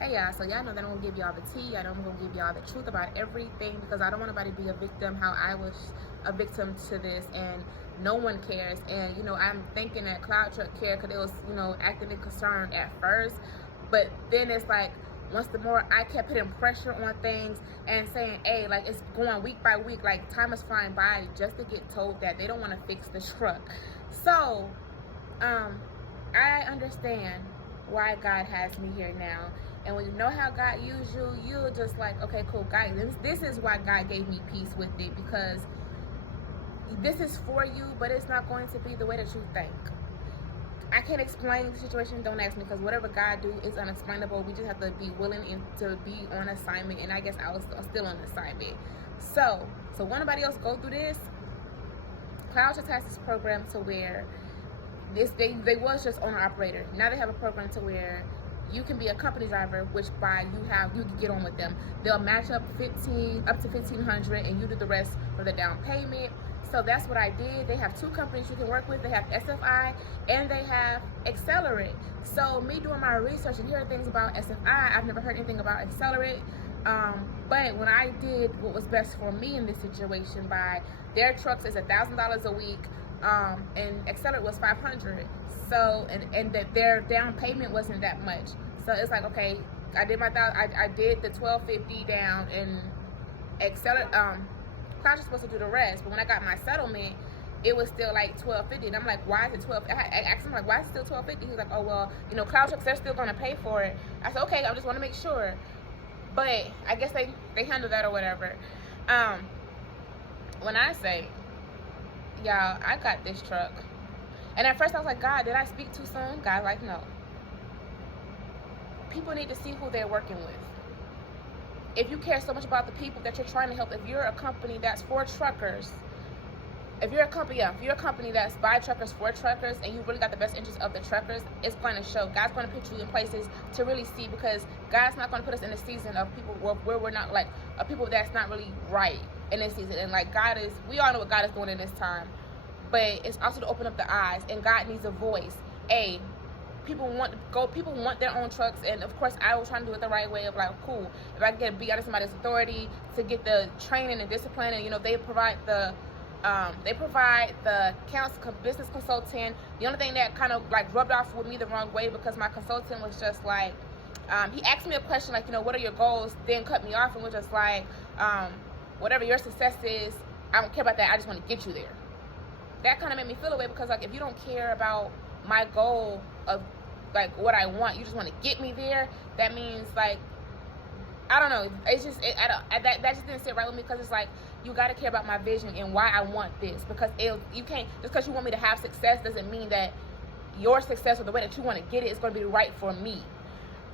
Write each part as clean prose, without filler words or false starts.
Hey y'all, so y'all know that I'm gonna give y'all the tea. I know I'm gonna give y'all the truth about everything because I don't want nobody to be a victim how I was a victim to this, and no one cares. And I'm thinking that Cloud Truck cared because it was, acting concerned at first, but then it's like once the more I kept putting pressure on things and saying, hey, like it's going week by week, like time is flying by just to get told that they don't want to fix the truck. So I understand why God has me here now. And when you know how God used you, you're just like, okay, cool, guys. This is why God gave me peace with it, because this is for you, but it's not going to be the way that you think. I can't explain the situation. Don't ask me, because whatever God do is unexplainable. We just have to be willing to be on assignment. And I guess I was still on assignment. So when nobody else go through this, Cloud just has this program to where they was just owner operator. Now they have a program to where you can be a company driver, which you can get on with them. They'll match up up to $1,500, and you do the rest for the down payment. So that's what I did. They have two companies you can work with. They have SFI and they have Accelerate. So me doing my research and hearing things about SFI, I've never heard anything about Accelerate. But when I did what was best for me in this situation, by their trucks is $1,000 a week, and Accelerate was $500. So and that their down payment wasn't that much. So it's like, okay, I did I did the $1,250 down, and Accelerate Cloud was supposed to do the rest. But when I got my settlement, it was still like $1,250, and I'm like, why is it 12? I asked him like, why is it still $1,250? He's like, oh well, Cloud Trucks, they're still gonna pay for it. I said, okay, I just want to make sure. But I guess they handle that or whatever. When I say, y'all, I got this truck, and at first I was like, God, did I speak too soon? God's like, no. People need to see who they're working with. If you care so much about the people that you're trying to help, if you're a company that's for truckers, if you're a company that's by truckers, for truckers, and you really got the best interest of the truckers, it's going to show. God's going to put you in places to really see, because God's not going to put us in a season of people where we're not, like, of people that's not really right in this season. And like we all know what God is doing in this time, but it's also to open up the eyes, and God needs a voice. People want their own trucks, and of course I was trying to do it the right way of like, cool, if I can be under somebody's authority to get the training and discipline, and they provide the counsel, business consultant. The only thing that kind of like rubbed off with me the wrong way, because my consultant was just like, he asked me a question like, what are your goals, then cut me off and was just like, whatever your success is, I don't care about that, I just want to get you there. That kind of made me feel away, because like, if you don't care about my goal of like what I want, you just want to get me there, that means like, I don't know, it's just that just didn't sit right with me, because it's like, you got to care about my vision and why I want this, because you can't, just because you want me to have success doesn't mean that your success or the way that you want to get it is going to be right for me.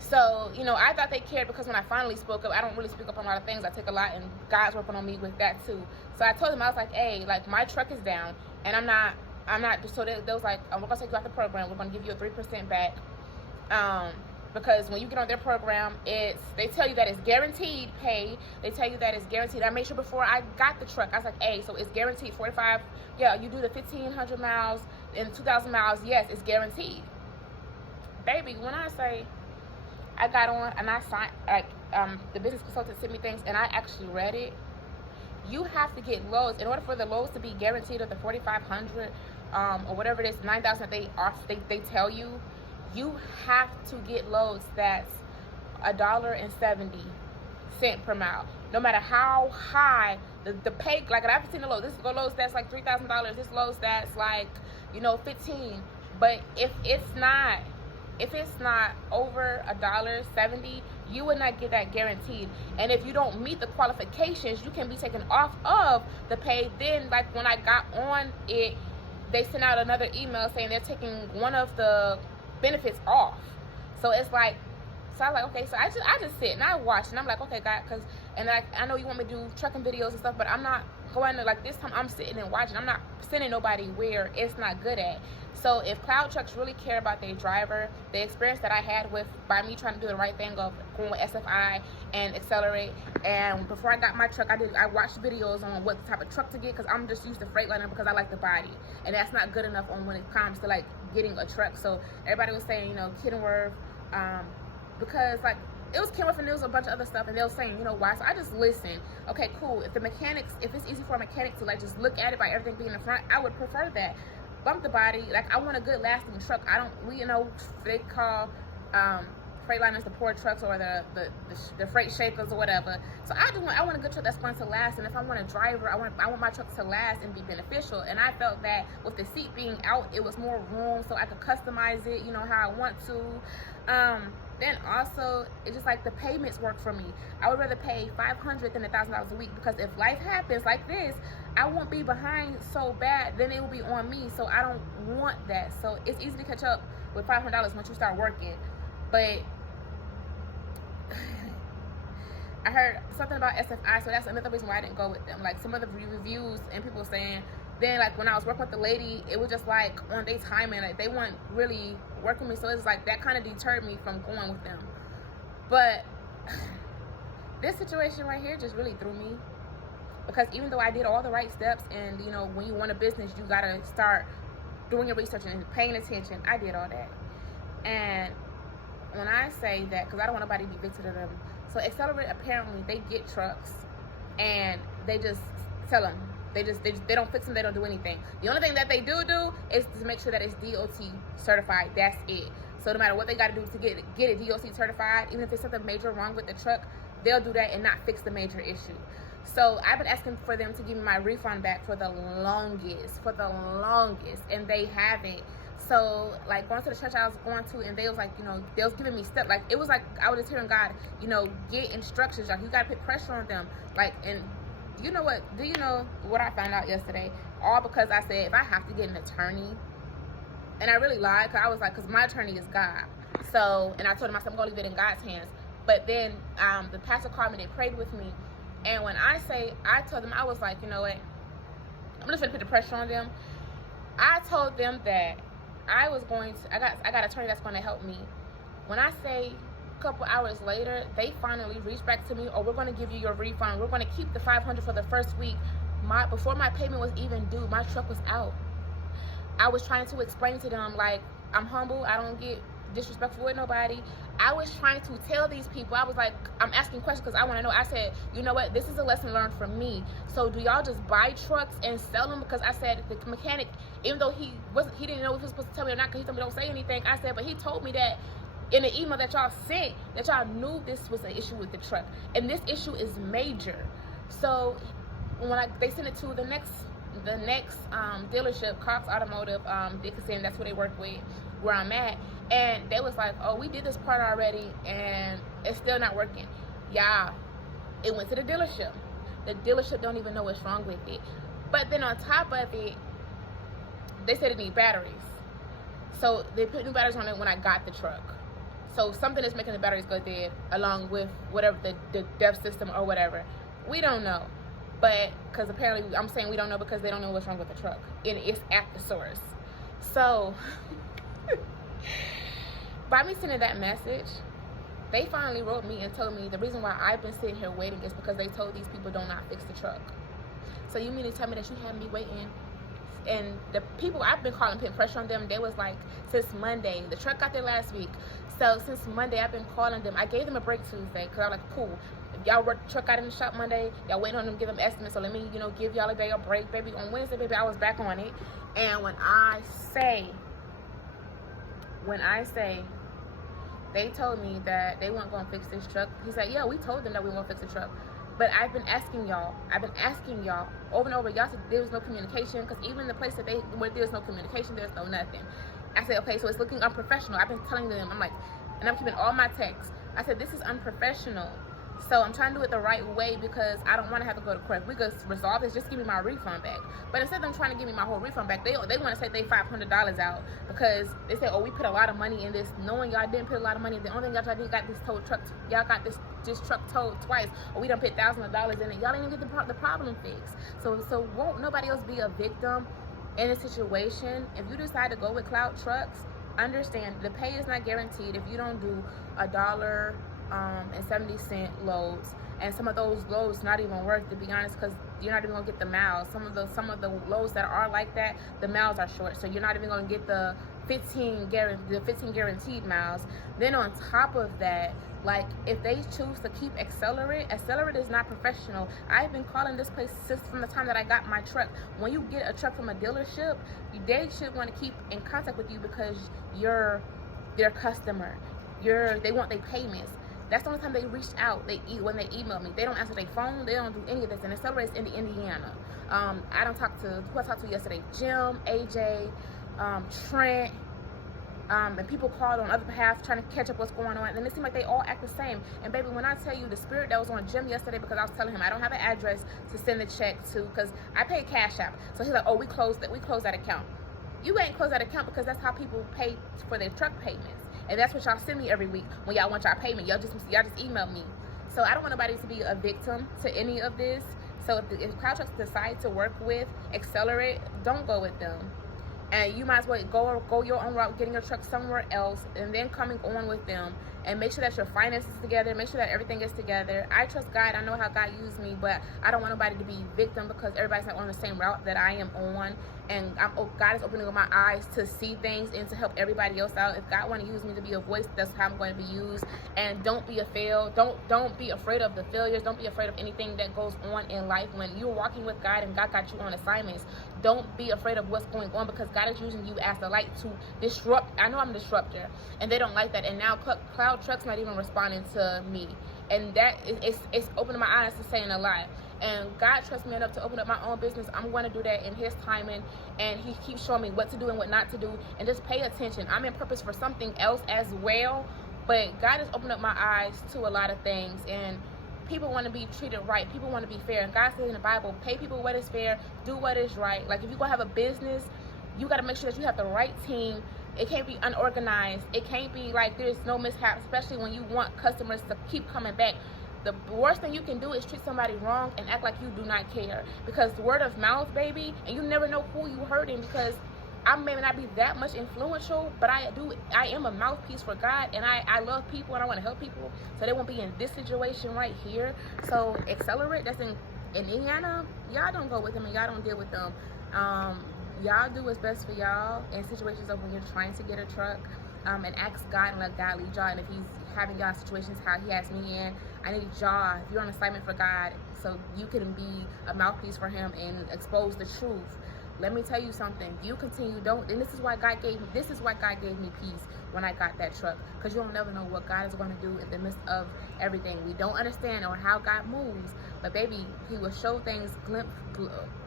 So I thought they cared, because when I finally spoke up, I don't really speak up on a lot of things, I take a lot, and God's working on me with that too. So I told them, I was like, hey, like, my truck is down, and I'm not, so they was like, we're gonna take you out the program, we're gonna give you a 3% back, because when you get on their program, they tell you that it's guaranteed pay. They tell you that it's guaranteed. I made sure before I got the truck, I was like, hey, so it's guaranteed 45. Yeah, you do the 1,500 miles and 2,000 miles. Yes, it's guaranteed. Baby, when I say I got on and I signed, like, the business consultant sent me things and I actually read it. You have to get lows in order for the lows to be guaranteed, of the 4,500 or whatever it is, 9,000 they tell you. You have to get loads that's $1.70 per mile. No matter how high the pay, like I've seen the load. This is loads that's like $3,000. This loads that's like 15. But if it's not over $1.70, you would not get that guaranteed. And if you don't meet the qualifications, you can be taken off of the pay. Then, like, when I got on it, they sent out another email saying they're taking one of the benefits off. So it's like, so I was like, okay, so I just sit and I watch, and I'm like, okay, God, because, and I know you want me to do trucking videos and stuff, but I'm not going to, like, this time I'm sitting and watching. I'm not sending nobody where it's not good at. So if Cloud Trucks really care about their driver, the experience that I had by me trying to do the right thing of going with SFI and Accelerate, and before I got my truck, I watched videos on what type of truck to get, because I'm just used to Freightliner because I like the body, and that's not good enough on when it comes to like getting a truck. So everybody was saying, Kenworth, because like it was Kenworth and there was a bunch of other stuff, and they were saying, you know, why? So I just listened. Okay, cool. If the mechanics, if it's easy for a mechanic to like just look at it by everything being in front, I would prefer that. Bump the body. Like, I want a good lasting truck. I don't, you know, they call Freightliners the poor trucks, or the freight shakers or whatever. So I want a good truck that's going to last. And if I want a driver, I want my truck to last and be beneficial. And I felt that with the seat being out, it was more room so I could customize it, you know, how I want to. Then also, it's just like the payments work for me. I would rather pay $500 than $1,000 a week, because if life happens like this, I won't be behind so bad, then it will be on me. So I don't want that. So it's easy to catch up with $500 once you start working. But I heard something about SFI, so that's another reason why I didn't go with them. Like, some of the reviews and people saying, then like when I was working with the lady, it was just like on their timing, like they weren't really working with me, so it's like that kind of deterred me from going with them. But this situation right here just really threw me, because even though I did all the right steps, and you know, when you want a business, you gotta start doing your research and paying attention. I did all that, and when I say that, because I don't want nobody to be victim to them. So Accelerate, apparently they get trucks and they just sell them. They don't fix them. They don't do anything. The only thing that they do is to make sure that it's DOT certified. That's it. So no matter what they got to do to get it DOT certified, even if there's something major wrong with the truck, they'll do that and not fix the major issue. So I've been asking for them to give me my refund back for the longest, and they haven't. So like going to the church I was going to, and they was like, you know, they was giving me stuff. Like, it was like I was just hearing God, you know, get instructions. Like, you got to put pressure on them. Like, and you know what? Do you know what I found out yesterday? All because I said, if I have to get an attorney, and I really lied, because I was like, because my attorney is God. So, and I told him, I said, I'm going to leave it in God's hands. But then the pastor called me, they prayed with me. And when I told them, I was like, you know what? I'm just going to put the pressure on them. I told them that I was going to, I got an attorney that's going to help me. When I say a couple hours later, they finally reached back to me, oh, we're going to give you your refund. We're going to keep the $500 for the first week. Before my payment was even due, my truck was out. I was trying to explain to them, like, I'm humble. I don't get disrespectful with nobody. I was trying to tell these people, I was like, I'm asking questions because I want to know. I said, you know what, this is a lesson learned for me. So do y'all just buy trucks and sell them? Because I said, the mechanic, even though he didn't know if he was supposed to tell me or not, because he told me don't say anything, I said, but he told me that in the email that y'all sent, that y'all knew this was an issue with the truck, and this issue is major. So when they sent it to the next dealership, Cox Automotive, Dickinson, that's where they work with, where I'm at, and they was like, oh, we did this part already and it's still not working. Yeah, it went to the dealership. The dealership don't even know what's wrong with it. But then on top of it, they said it need batteries. So they put new batteries on it when I got the truck. So something is making the batteries go dead, along with whatever the DEF system or whatever. We don't know. But because apparently I'm saying we don't know because they don't know what's wrong with the truck, and it's at the source. So by me sending that message, they finally wrote me and told me the reason why I've been sitting here waiting is because they told these people don't not fix the truck. So you mean to tell me that you had me waiting? And the people I've been calling, putting pressure on them, they was like, since Monday. The truck got there last week. So since Monday, I've been calling them. I gave them a break Tuesday because I was like, cool. If y'all work the truck out in the shop Monday, y'all waiting on them to give them estimates. So let me, give y'all a day of break, baby. On Wednesday, baby, I was back on it. And when I say, they told me that they weren't going to fix this truck. He said, yeah, we told them that we won't fix the truck. But I've been asking y'all over and over. Y'all said there was no communication, because even the place where there's no communication, there's no nothing. I said, okay, so it's looking unprofessional. I've been telling them, I'm like, and I'm keeping all my texts. I said, this is unprofessional. So I'm trying to do it the right way because I don't want to have to go to court. We could resolve this, just give me my refund back. But instead of them trying to give me my whole refund back, they want to say they $500 out because they say, oh, we put a lot of money in this, knowing y'all didn't put a lot of money. The only thing y'all did got this towed truck, y'all got this truck towed twice, or we done put thousands of dollars in it. Y'all didn't even get the problem fixed. So won't nobody else be a victim in a situation? If you decide to go with Cloud Trucks, understand the pay is not guaranteed if you don't do $1.70 loads, and some of those loads not even worth, to be honest, because you're not even gonna get the miles. Some of the loads that are like that, the miles are short, so you're not even gonna get the 15 guaranteed miles. Then on top of that, Like, if they choose to keep Accelerate is not professional. I've been calling this place since from the time that I got my truck. When you get a truck from a dealership, they should want to keep in contact with you because you're their customer. They want their payments. That's the only time they reached out. When they email me, they don't answer their phone. They don't do any of this. And Accelerate is in Indiana. I don't talk to who I talked to yesterday. Jim, AJ, Trent. And people called on other behalf trying to catch up what's going on, and it seemed like they all act the same. And baby, when I tell you the spirit that was on Jim yesterday, because I was telling him I don't have an address to send the check to, because I paid Cash App. So he's like, oh, we closed that account. You ain't closed that account, because that's how people pay for their truck payments, and that's what y'all send me every week when y'all want y'all payment. Y'all just email me. So I don't want nobody to be a victim to any of this. So if Cloud Trucks decide to work with Accelerate, don't go with them. And you might as well go your own route, getting your truck somewhere else, and then coming on with them. And make sure that your finances together. Make sure that everything is together. I trust God. I know how God used me, but I don't want nobody to be victim because everybody's not on the same route that I am on. And God is opening up my eyes to see things and to help everybody else out. If God want to use me to be a voice, that's how I'm going to be used. And don't be don't be afraid of the failures. Don't be afraid of anything that goes on in life. When you're walking with God and God got you on assignments, don't be afraid of what's going on, because God is using you as the light to disrupt. I know I'm a disruptor, and they don't like that. And now Cloud Truck's not even responding to me, and that it's opening my eyes to saying a lot. And God trusts me enough to open up my own business. I'm going to do that in His timing, and He keeps showing me what to do and what not to do. And just pay attention. I'm in purpose for something else as well, but God has opened up my eyes to a lot of things. And people want to be treated right. People want to be fair. And God says in the Bible, pay people what is fair, do what is right. Like, if you're going to have a business, you got to make sure that you have the right team. It can't be unorganized. It can't be like there's no mishap, especially when you want customers to keep coming back. The worst thing you can do is treat somebody wrong and act like you do not care, because the word of mouth, baby, and you never know who you hurting, because I may not be that much influential, but I am a mouthpiece for God, and I love people and I want to help people, so they won't be in this situation right here. So Accelerate, that's in Indiana, y'all don't go with them and y'all don't deal with them. Y'all do what's best for y'all in situations of when you're trying to get a truck, and ask God and let God lead y'all. And if He's having y'all situations how He has me in, I need y'all, if you're on assignment for God, so you can be a mouthpiece for Him and expose the truth. Let me tell you something. You continue, and this is why God gave me peace when I got that truck, because you'll never know what God is going to do in the midst of everything. We don't understand or how God moves, but baby, He will show things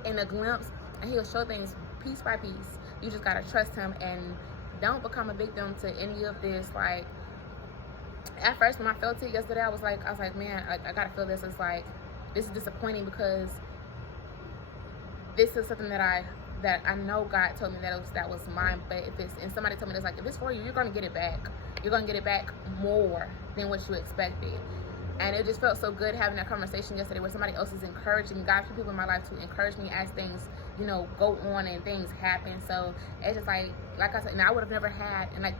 in a glimpse, and He'll show things piece by piece. You just gotta trust Him and don't become a victim to any of this. Like, at first when I felt it yesterday, I was like, man, I gotta feel this. It's like, this is disappointing, because this is something that I know God told me that was mine. But and somebody told me that's like, if it's for you, you're gonna get it back. You're gonna get it back more than what you expected. And it just felt so good having that conversation yesterday where somebody else is encouraging. God put people in my life to encourage me as things, go on and things happen. So it's just like I said, and I would have never had, and like,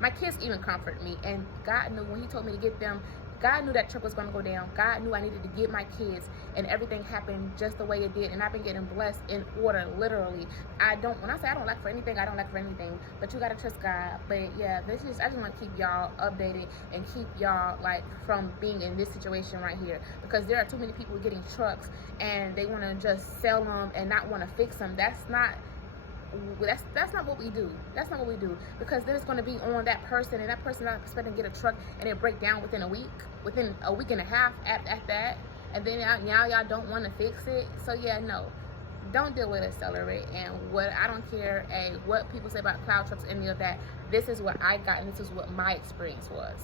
my kids even comfort me. And God knew when He told me to get them, God knew that truck was going to go down. God knew I needed to get my kids, and everything happened just the way it did. And I've been getting blessed in order, literally. When I say I don't lack for anything, I don't lack for anything. But you got to trust God. But yeah, I just want to keep y'all updated and keep y'all, like, from being in this situation right here. Because there are too many people getting trucks, and they want to just sell them and not want to fix them. That's not what we do. That's not what we do, because then it's going to be on that person, and that person not expecting to get a truck and it break down within a week and a half at that, and then now y'all don't want to fix it. So yeah, no, don't deal with Accelerate. And I don't care what people say about Cloud Trucks, any of that. This is what I got, and this is what my experience was.